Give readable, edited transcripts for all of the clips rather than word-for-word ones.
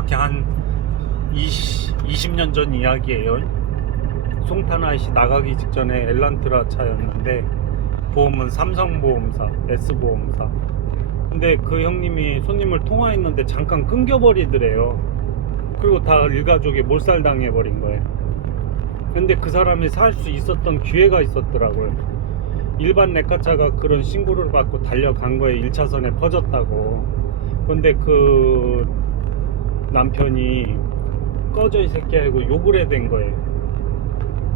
정확히 한 20년 전 이야기예요. 송탄아이씨 나가기 직전에 엘란트라 차였는데 보험은 삼성보험사, S보험사. 근데 그 형님이 손님을 통화했는데 잠깐 끊겨버리더래요. 그리고 다 일가족이 몰살당해버린 거예요. 근데 그 사람이 살 수 있었던 기회가 있었더라고요. 일반 레카차가 그런 신고를 받고 달려간 거에 1차선에 퍼졌다고. 근데 그 남편이 꺼져 이 새끼야 하고 욕을 해야 된 거예요.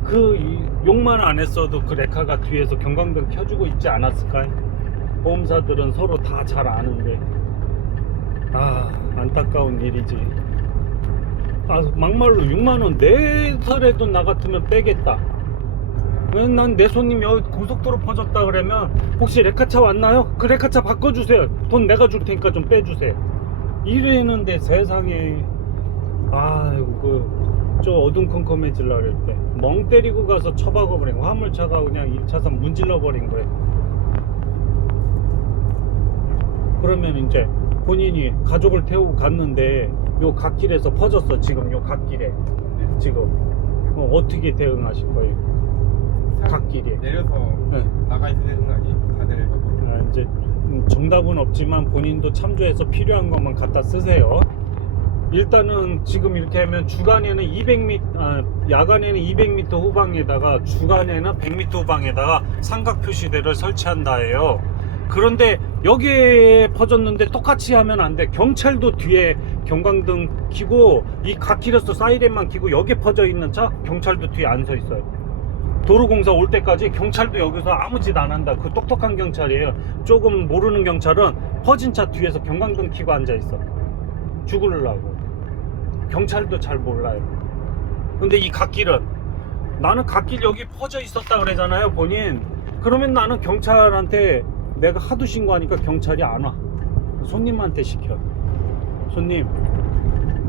그 욕만 안 했어도 그 레카가 뒤에서 경광등 켜주고 있지 않았을까요? 보험사들은 서로 다 잘 아는데. 안타까운 일이지. 막말로 6만원 내 살에도 나 같으면 빼겠다. 난 내 손님 여기 고속도로 퍼졌다 그러면 혹시 레카차 왔나요? 그 레카차 바꿔주세요. 돈 내가 줄 테니까 좀 빼주세요. 이랬는데 세상에. 저 어둠컴컴해질라 그럴 때 멍 때리고 가서 처박아버린 거. 화물차가 그냥 1차선 문질러버린 거예요. 그러면 이제 본인이 가족을 태우고 갔는데 요 갓길에서 퍼졌어. 지금 요 갓길에 지금 어떻게 대응하실 거예요? 갓길에 내려서 네. 나가 있어야 되는 거 아니에요? 다 내려서. 이제 정답은 없지만 본인도 참조해서 필요한 것만 갖다 쓰세요. 일단은 지금 이렇게 하면 주간에는 200m, 야간에는 200m 후방에다가 주간에는 100m 후방에다가 삼각 표시대를 설치한다 해요. 그런데 여기에 퍼졌는데 똑같이 하면 안 돼. 경찰도 뒤에 경광등 켜고 이 갓길에서 사이렌만 켜고 여기에 퍼져 있는 차 경찰도 뒤에 안 서 있어요. 도로공사 올 때까지 경찰도 여기서 아무 짓 안 한다. 그 똑똑한 경찰이에요. 조금 모르는 경찰은 퍼진 차 뒤에서 경광등 켜고 앉아 있어. 죽으려고. 경찰도 잘 몰라요. 근데 이 갓길은 나는 갓길 여기 퍼져 있었다 그러잖아요, 본인. 그러면 나는 경찰한테 내가 하도 신고하니까 경찰이 안 와. 손님한테 시켜. 손님,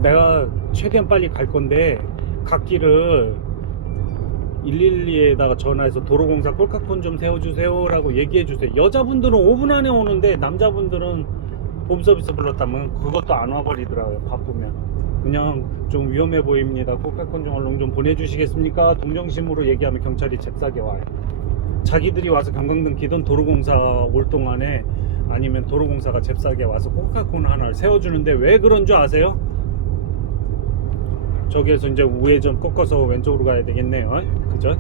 내가 최대한 빨리 갈 건데 갓길을 112에다가 전화해서 도로공사 꼴깍폰 좀 세워주세요 라고 얘기해주세요. 여자분들은 5분 안에 오는데 남자분들은 홈서비스 불렀다면 그것도 안 와버리더라고요. 바쁘면. 그냥 좀 위험해 보입니다. 꼴깍폰 좀 얼른 좀 보내주시겠습니까? 동정심으로 얘기하면 경찰이 잽싸게 와요. 자기들이 와서 경광등 켜던 도로공사 올 동안에 아니면 도로공사가 잽싸게 와서 꼴깍폰 하나를 세워주는데 왜 그런 줄 아세요? 저기에서 이제 우회전 꺾어서 왼쪽으로 가야 되겠네요. 그죠?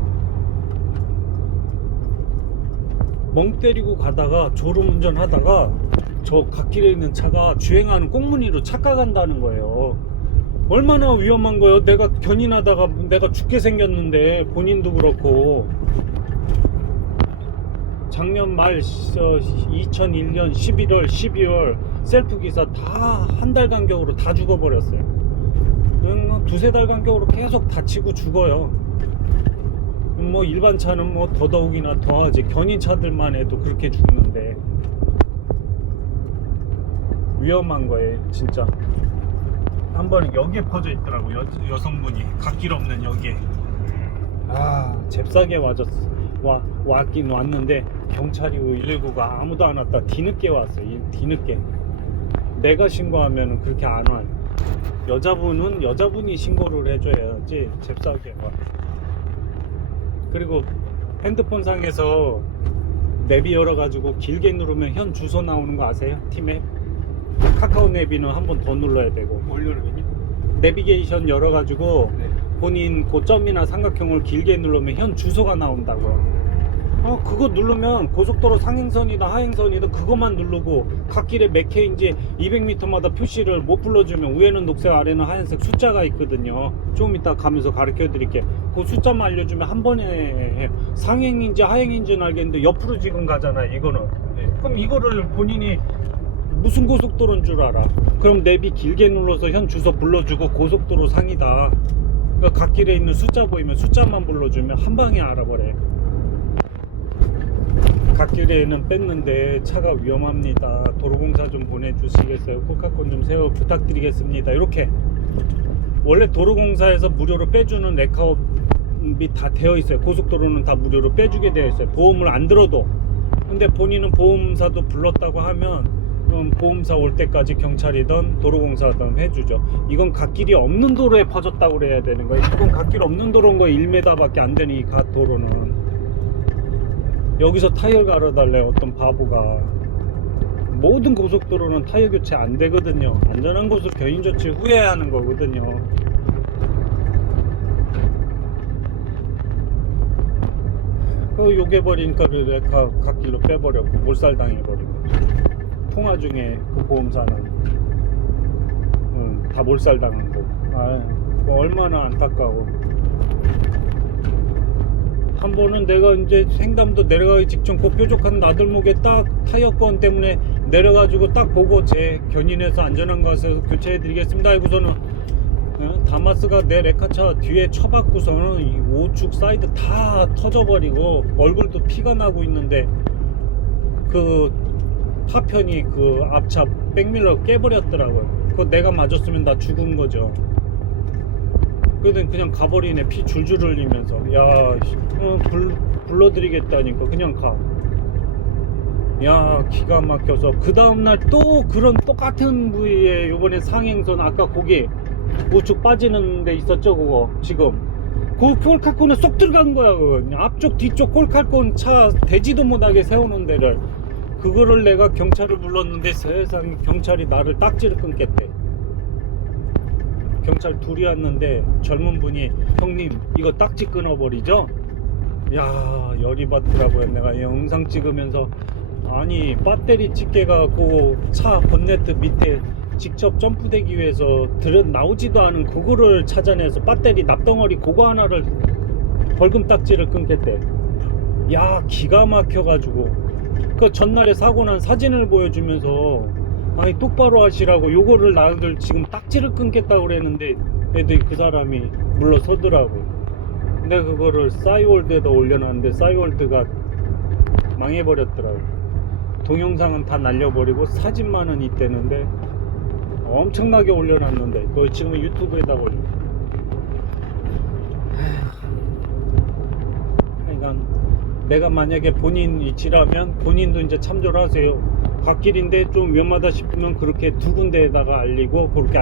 멍 때리고 가다가 졸음운전 하다가 저 갓길에 있는 차가 주행하는 꽁무니로 착각한다는 거예요. 얼마나 위험한 거예요. 내가 견인하다가 내가 죽게 생겼는데. 본인도 그렇고. 작년 말 2001년 11월 12월 셀프기사 다 한 달 간격으로 다 죽어버렸어요. 두세 달 간격으로 계속 다치고 죽어요. 뭐 일반 차는 뭐 더더욱이나 더하지. 견인차들만 해도 그렇게 죽는데 위험한 거예요 진짜. 한 번은 여기에 퍼져 있더라고. 여성분이 갓길 없는 여기에. 잽싸게 왔긴 왔는데 경찰이 119가 아무도 안 왔다. 뒤늦게 왔어요. 뒤늦게. 내가 신고하면 그렇게 안 와요. 여자분은 여자분이 신고를 해줘야지 잽싸게 와. 그리고 핸드폰 상에서 내비 열어가지고 길게 누르면 현 주소 나오는 거 아세요? 팀앱? 카카오 내비는 한 번 더 눌러야 되고. 뭘 누르면요? 내비게이션 열어가지고 네. 본인 고점이나 삼각형을 길게 누르면 현 주소가 나온다고요. 그거 누르면 고속도로 상행선이다 하행선이다 그것만 누르고 갓길에 몇 킬인지 200m마다 표시를 못 불러주면 위에는 녹색 아래는 하얀색 숫자가 있거든요. 조금 이따 가면서 가르쳐 드릴게. 그 숫자만 알려주면 한 번에 상행인지 하행인지는 알겠는데 옆으로 지금 가잖아요 이거는. 네. 그럼 이거를 본인이 무슨 고속도로인 줄 알아? 그럼 내비 길게 눌러서 현 주소 불러주고 고속도로 상이다. 그러니까 갓길에 있는 숫자 보이면 숫자만 불러주면 한 방에 알아버려. 갓길에는 뺐는데 차가 위험합니다. 도로공사 좀 보내주시겠어요? 꼴깍폰 좀 세워 부탁드리겠습니다. 이렇게 원래 도로공사에서 무료로 빼주는 레카업이 다 되어 있어요. 고속도로는 다 무료로 빼주게 되어 있어요. 보험을 안 들어도. 근데 본인은 보험사도 불렀다고 하면 보험사 올 때까지 경찰이든 도로공사든 해주죠. 이건 갓길이 없는 도로에 퍼졌다고 그래야 되는 거예요. 이건 갓길 없는 도로인 거 1m밖에 안 되는 이 갓 도로는 여기서 타이어 갈아달래 어떤 바보가. 모든 고속도로는 타이어 교체 안 되거든요. 안전한 곳으로 견인 조치 후에 하는 거거든요. 요괴버리니까 레카 갓길로 빼버렸고 몰살당해버리고. 통화 중에 그 보험사는 다 몰살당한 거. 그거 얼마나 안타까워. 한 번은 내가 이제 횡담도 내려가기 직전 그 뾰족한 나들목에 딱 타이어건 때문에 내려가지고 딱 보고 제 견인해서 안전한 곳에서 교체해드리겠습니다 하고서는 다마스가 내 레카차 뒤에 쳐박고서는 이 우측 사이드 다 터져버리고 얼굴도 피가 나고 있는데 그 파편이 그 앞차 백밀러 깨버렸더라고요. 그거 내가 맞았으면 나 죽은 거죠. 그냥 가버리네. 피 줄줄 흘리면서. 야, 불러드리겠다니까 그냥 가. 야, 기가 막혀서 그 다음날 또 그런 똑같은 부위에 요번에 상행선 아까 거기 우측 빠지는 데 있었죠. 그거 지금 그 꼴칼콘에 쏙 들어간 거야. 그거. 앞쪽 뒤쪽 꼴칼콘 차 대지도 못하게 세우는 데를 그거를 내가 경찰을 불렀는데 세상에 경찰이 나를 딱지를 끊겠대. 경찰 둘이 왔는데 젊은 분이 형님 이거 딱지 끊어버리죠? 야, 열이 받더라고요. 내가 영상 찍으면서 아니 배터리 집게가 그 차 본네트 밑에 직접 점프되기 위해서 나오지도 않은 그거를 찾아내서 배터리 납덩어리 그거 하나를 벌금 딱지를 끊겠대. 야, 기가 막혀가지고 그 전날에 사고 난 사진을 보여주면서 아니 똑바로 하시라고 요거를 나를 지금 딱지를 끊겠다고 그랬는데 애들이 그 사람이 물러서더라고. 근데 그거를 싸이월드에다 올려놨는데 싸이월드가 망해버렸더라고. 동영상은 다 날려버리고 사진만은 있대는데 엄청나게 올려놨는데 그거 지금 유튜브에다 올려. 그러니까 내가 만약에 본인 위치라면 본인도 이제 참조를 하세요. 갓길인데 좀 위험하다 싶으면 그렇게 두 군데에다가 알리고 그렇게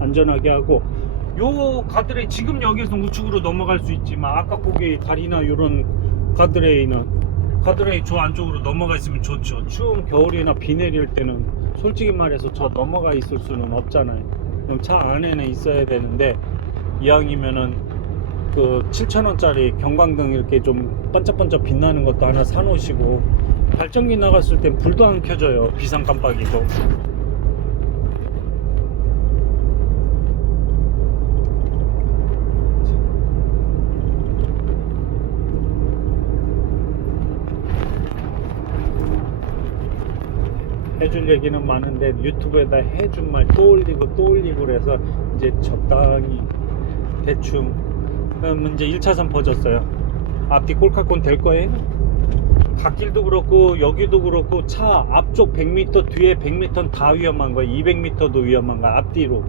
안전하게 하고. 요 가드레일 지금 여기서 우측으로 넘어갈 수 있지만 아까 거기 다리나 요런 가드레일은 가드레일 저 안쪽으로 넘어가 있으면 좋죠. 추운 겨울이나 비 내릴 때는 솔직히 말해서 저 넘어가 있을 수는 없잖아요. 그럼 차 안에는 있어야 되는데 이왕이면은 그 7,000원짜리 경광등 이렇게 좀 반짝반짝 빛나는 것도 하나 사놓으시고. 발전기 나갔을 땐 불도 안 켜져요. 비상 깜빡이도. 해줄 얘기는 많은데 유튜브에다 해준 말 또 올리고 또 올리고 그래서 이제 적당히 대충. 그럼 이제 1차선 퍼졌어요. 앞뒤 꼴깍꼴 될 거예요. 갓길도 그렇고 여기도 그렇고 차 앞쪽 100m 뒤에 100m는 다 위험한 거예요. 200m도 위험한 거야. 앞뒤로.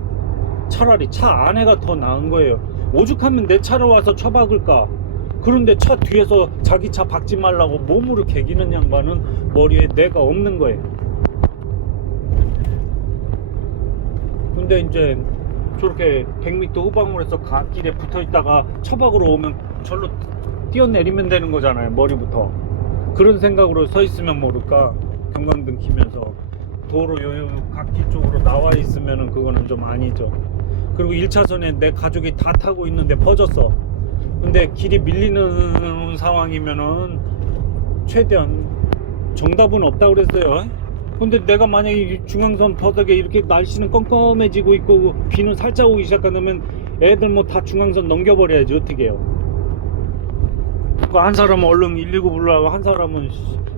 차라리 차 안에가 더 나은 거예요. 오죽하면 내 차로 와서 쳐박을까. 그런데 차 뒤에서 자기 차 박지 말라고 몸으로 개기는 양반은 머리에 뇌가 없는 거예요. 근데 이제 저렇게 100m 후방으로 해서 갓길에 붙어 있다가 처박으로 오면 절로 뛰어내리면 되는 거잖아요. 머리부터. 그런 생각으로 서 있으면 모를까. 경광등 키면서 도로 요 갓길 쪽으로 나와 있으면은 그거는 좀 아니죠. 그리고 1차선에 내 가족이 다 타고 있는데 퍼졌어. 근데 길이 밀리는 상황이면은 최대한 정답은 없다고 그랬어요. 근데 내가 만약에 중앙선 바닥에 이렇게 날씨는 껌껌해지고 있고 비는 살짝 오기 시작하면 애들 뭐 다 중앙선 넘겨버려야지. 어떻게 해요. 한 사람은 얼른 119 불러가고 한 사람은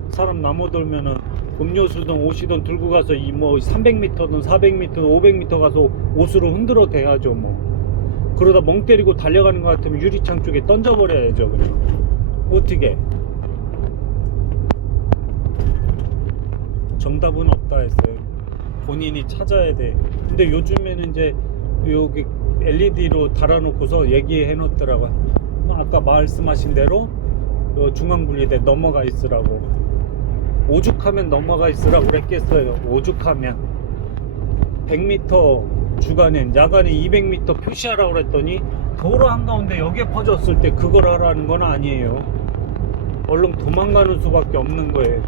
사람 남아돌면은 음료수든 옷이든 들고 가서 이 뭐 300m든 400m든 500m 가서 옷으로 흔들어 대야죠. 뭐 그러다 멍 때리고 달려가는 것 같으면 유리창 쪽에 던져버려야죠. 그냥 어떻게 정답은 없다 했어요. 본인이 찾아야 돼. 근데 요즘에는 이제 여기 LED로 달아놓고서 얘기해 놓더라고. 아까 말씀하신 대로 중앙분리대 넘어가 있으라고. 오죽하면 넘어가 있으라고 그랬겠어요. 오죽하면 100m 주간엔 야간에 200m 표시하라고 그랬더니 도로 한가운데 여기에 퍼졌을 때 그걸 하라는 건 아니에요. 얼른 도망가는 수밖에 없는 거예요.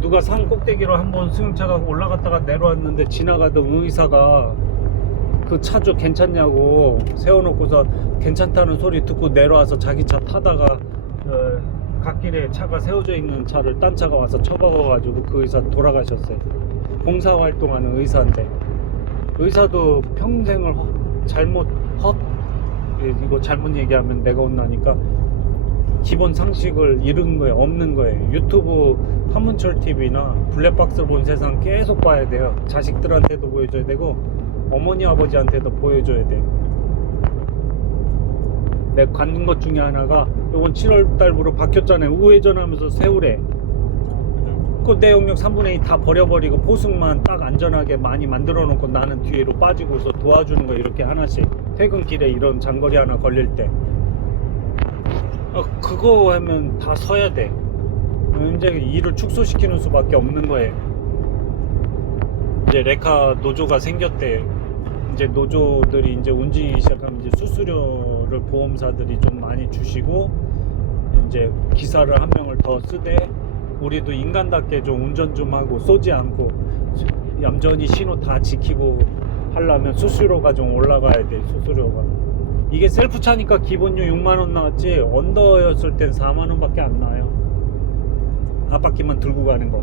누가 산 꼭대기로 한번 승용차가 올라갔다가 내려왔는데 지나가던 의사가 그 차주 괜찮냐고 세워놓고서 괜찮다는 소리 듣고 내려와서 자기 차 타다가 갓길에 차가 세워져 있는 차를 딴 차가 와서 쳐박아가지고 그 의사 돌아가셨어요. 봉사활동하는 의사인데 의사도 평생을 이거 잘못 얘기하면 내가 혼나니까 기본 상식을 잃은 거예요. 없는 거예요. 유튜브 한문철 TV나 블랙박스 본 세상 계속 봐야 돼요. 자식들한테도 보여줘야 되고 어머니 아버지한테도 보여줘야 돼. 내가 관둔 것 중에 하나가 이번 7월달부로 바뀌었잖아요. 우회전하면서 세우래. 그 내용력 3분의 2 다 버려버리고 보승만 딱 안전하게 많이 만들어 놓고 나는 뒤로 빠지고서 도와주는 거 이렇게 하나씩. 퇴근길에 이런 장거리 하나 걸릴 때 그거 하면 다 서야 돼. 이제 일을 축소시키는 수밖에 없는 거예요. 이제 레카 노조가 생겼대. 이제 노조들이 이제 움직이기 시작하면 이제 수수료를 보험사들이 좀 많이 주시고 이제 기사를 한 명을 더 쓰되 우리도 인간답게 좀 운전 좀 하고 쏘지 않고 얌전히 신호 다 지키고 하려면 수수료가 좀 올라가야 돼. 수수료가 이게 셀프 차니까 기본료 6만원 나왔지 언더였을 땐 4만원 밖에 안 나와요. 앞바퀴만 들고 가는 거.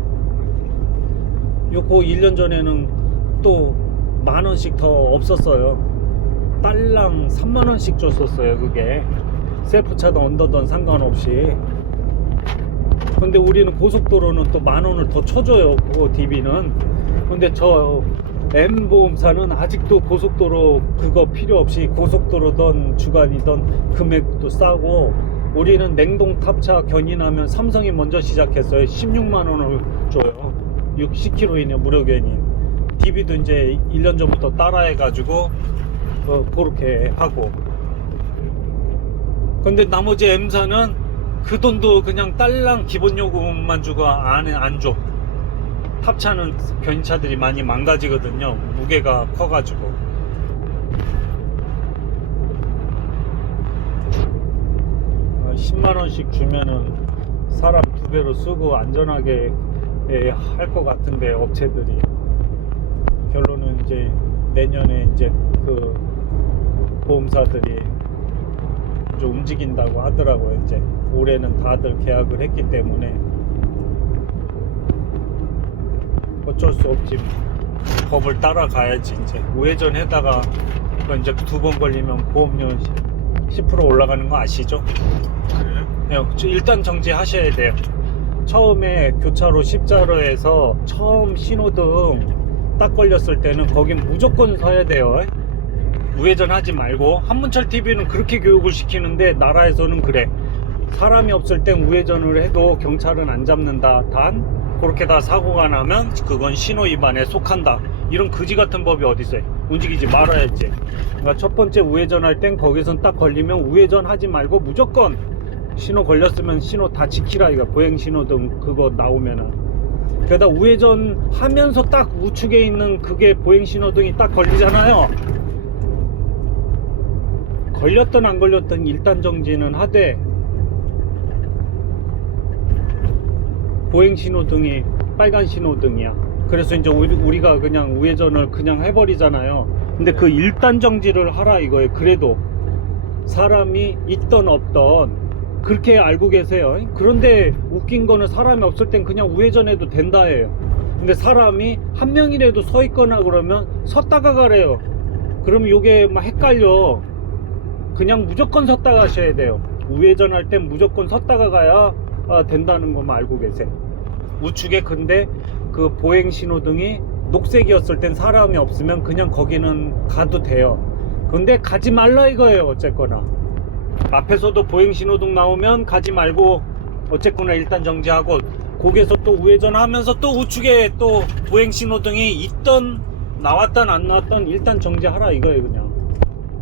요거 1년 전에는 또 만원씩 더 없었어요. 딸랑 3만원씩 줬었어요. 그게 셀프차든 언더든 상관없이. 근데 우리는 고속도로는 또 만원을 더 쳐줘요. 그거 DB는. 근데 저 M보험사는 아직도 고속도로 그거 필요 없이 고속도로든 주간이든 금액도 싸고 우리는 냉동 탑차 견인하면 삼성이 먼저 시작했어요. 16만원을 줘요. 60km이네 무료 견인. DB도 이제 1년 전부터 따라해가지고 그렇게 하고. 근데 나머지 M사는 그 돈도 그냥 딸랑 기본요금만 주고 안 줘. 탑차는 견인차들이 많이 망가지거든요. 무게가 커가지고. 어, 10만원씩 주면은 사람 2배로 쓰고 안전하게 할 것 같은데 업체들이. 결론은 이제 내년에 이제 그 보험사들이 좀 움직인다고 하더라고요. 이제 올해는 다들 계약을 했기 때문에 어쩔 수 없지. 법을 따라가야지. 이제 우회전에다가 이제 2번 걸리면 보험료 10% 올라가는 거 아시죠? 그래요? 일단 정지하셔야 돼요. 처음에 교차로 십자로에서 처음 신호등 딱 걸렸을 때는 거긴 무조건 서야 돼요. 우회전 하지 말고. 한문철 TV는 그렇게 교육을 시키는데 나라에서는 그래. 사람이 없을 땐 우회전을 해도 경찰은 안 잡는다. 단 그렇게 다 사고가 나면 그건 신호 위반에 속한다. 이런 그지 같은 법이 어디 있어요. 움직이지 말아야지. 그러니까 첫 번째 우회전할 땐 거기선 딱 걸리면 우회전 하지 말고 무조건 신호 걸렸으면 신호 다 지키라. 이거 보행 신호등 그거 나오면은. 게다가 우회전 하면서 딱 우측에 있는 그게 보행 신호등이 딱 걸리잖아요. 걸렸든 안 걸렸든 일단 정지는 하되 보행 신호등이 빨간 신호등이야. 그래서 이제 우리가 그냥 우회전을 그냥 해버리잖아요. 근데 그 일단 정지를 하라 이거예요. 그래도 사람이 있던 없던 그렇게 알고 계세요. 그런데 웃긴 거는 사람이 없을 땐 그냥 우회전해도 된다예요. 근데 사람이 한 명이라도 서 있거나 그러면 섰다가 가래요. 그러면 요게 막 헷갈려. 그냥 무조건 섰다가 가셔야 돼요. 우회전할 땐 무조건 섰다가 가야 된다는 것만 알고 계세요. 우측에 근데 그 보행 신호등이 녹색이었을 땐 사람이 없으면 그냥 거기는 가도 돼요. 근데 가지 말라 이거예요. 어쨌거나 앞에서도 보행 신호등 나오면 가지 말고 어쨌거나 일단 정지하고 거기에서 또 우회전하면서 또 우측에 또 보행 신호등이 있던 나왔던 안 나왔던 일단 정지하라 이거예요. 그냥.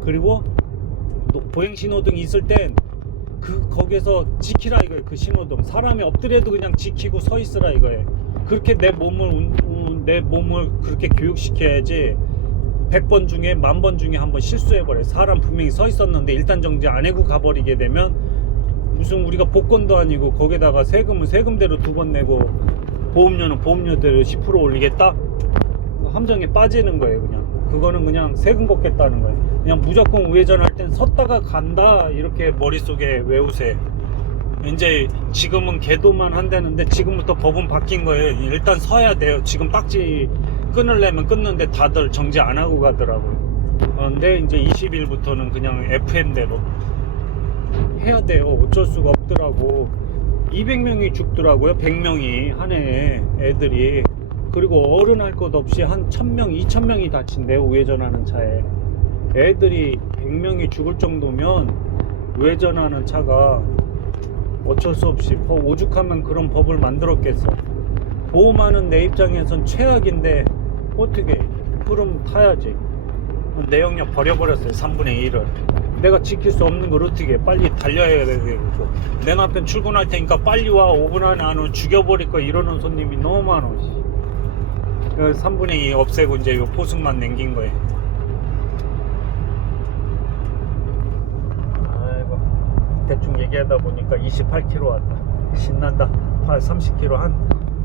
그리고 보행 신호등이 있을 땐 거기서 지키라 이거예요. 그 신호등 사람이 엎드려도 그냥 지키고 서 있으라 이거예요. 그렇게 내 몸을 그렇게 교육시켜야지. 100번 중에 10,000번 중에 한번 실수해버려요. 사람 분명히 서 있었는데 일단 정지 안 하고 가버리게 되면 무슨 우리가 복권도 아니고 거기다가 세금은 세금대로 2번 내고 보험료는 보험료대로 10% 올리겠다? 함정에 빠지는 거예요. 그냥 그거는 그냥 세금 걷겠다는 거예요. 그냥 무조건 우회전할 땐 섰다가 간다 이렇게 머릿속에 외우세요. 이제 지금은 계도만 한다는데 지금부터 법은 바뀐 거예요. 일단 서야 돼요. 지금 딱지 끊으려면 끊는데 다들 정지 안 하고 가더라고요. 근데 이제 20일부터는 그냥 FM대로 해야 돼요. 어쩔 수가 없더라고. 200명이 죽더라고요. 100명이 한 해에 애들이. 그리고 어른 할 것 없이 한 1,000명, 2,000명이 다친대요. 우회전하는 차에. 애들이 100명이 죽을 정도면 우회전하는 차가 어쩔 수 없이 오죽하면 그런 법을 만들었겠어. 보험하는 내 입장에선 최악인데 어떻게 그럼 타야지. 내역력 버려버렸어요. 3분의 1을 내가 지킬 수 없는 걸 어떻게 해. 빨리 달려야 되고 내 남편 출근할 테니까 빨리 와 5분 안에 안 오면 죽여버릴 거 이러는 손님이 너무 많아. 3분의 2 없애고 이제 요 포승만 남긴 거예요. 아이고 대충 얘기하다 보니까 28km 왔다. 신난다. 30km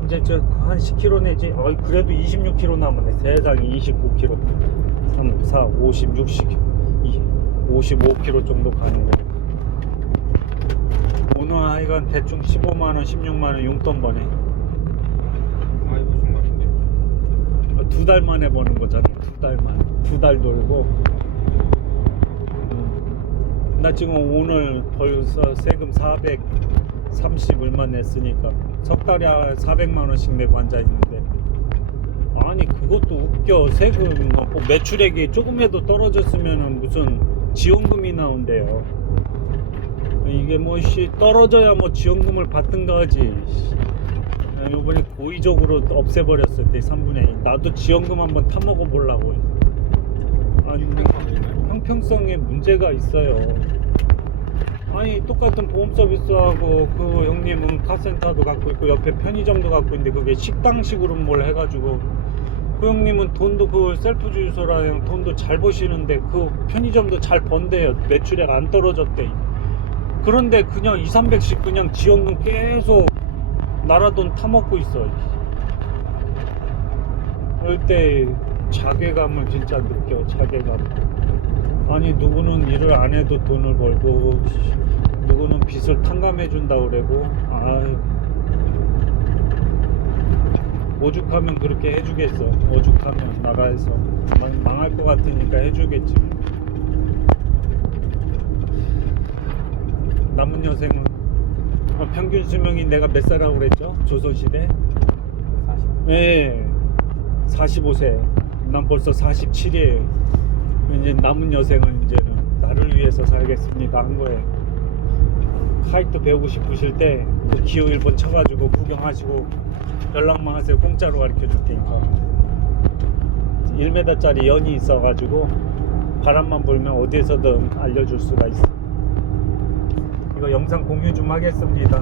이제 한 10km 내지. 그래도 26km 남았네. 세상에 29km 3, 4, 50, 60 55km 정도 가는 거예요. 오늘 하여간 대충 15만원 16만원 용돈 버네. 아이고 중간인데. 2달 만에 버는 거잖아. 2달 만에 2달 놀고. 나 지금 오늘 벌써 세금 430 얼마 냈으니까 석 달에 400만원씩 내고 앉아있는데, 아니 그것도 웃겨. 세금 매출액이 조금이라도 떨어졌으면 무슨 지원금이 나온대요. 이게 떨어져야 지원금을 받든가 하지. 이번에 고의적으로 없애버렸을 때 3분의 2. 나도 지원금 한번 타먹어 보려고. 아니 형평성에 문제가 있어요. 아니 똑같은 보험 서비스하고 그 형님은 카센터도 갖고 있고 옆에 편의점도 갖고 있는데 그게 식당식으로 뭘 해가지고 그 형님은 돈도 그 셀프 주유소랑 돈도 잘 버시는데 그 편의점도 잘 번대요. 매출액 안 떨어졌대. 그런데 그냥 200~300씩 그냥 지원금 계속 나라 돈 타먹고 있어. 그럴 때 자괴감을 진짜 느껴. 자괴감. 아니 누구는 일을 안 해도 돈을 벌고 누구는 빚을 탕감해 준다고 그러고. 오죽하면 그렇게 해주겠어. 오죽하면 나라에서 망할 것 같으니까 해주겠지. 남은 여생은 평균 수명이 내가 몇 살이라고 그랬죠? 조선시대? 40. 네 45세. 난 벌써 47이에요 이제 남은 여생은 이제는 나를 위해서 살겠습니다 한 거예요. 카이트 배우고 싶으실 때 그 기호 1번 쳐가지고 구경하시고 연락만 하세요. 공짜로 가르쳐 줄 테니까. 1m짜리 연이 있어가지고 바람만 불면 어디에서든 알려줄 수가 있어. 이거 영상 공유 좀 하겠습니다.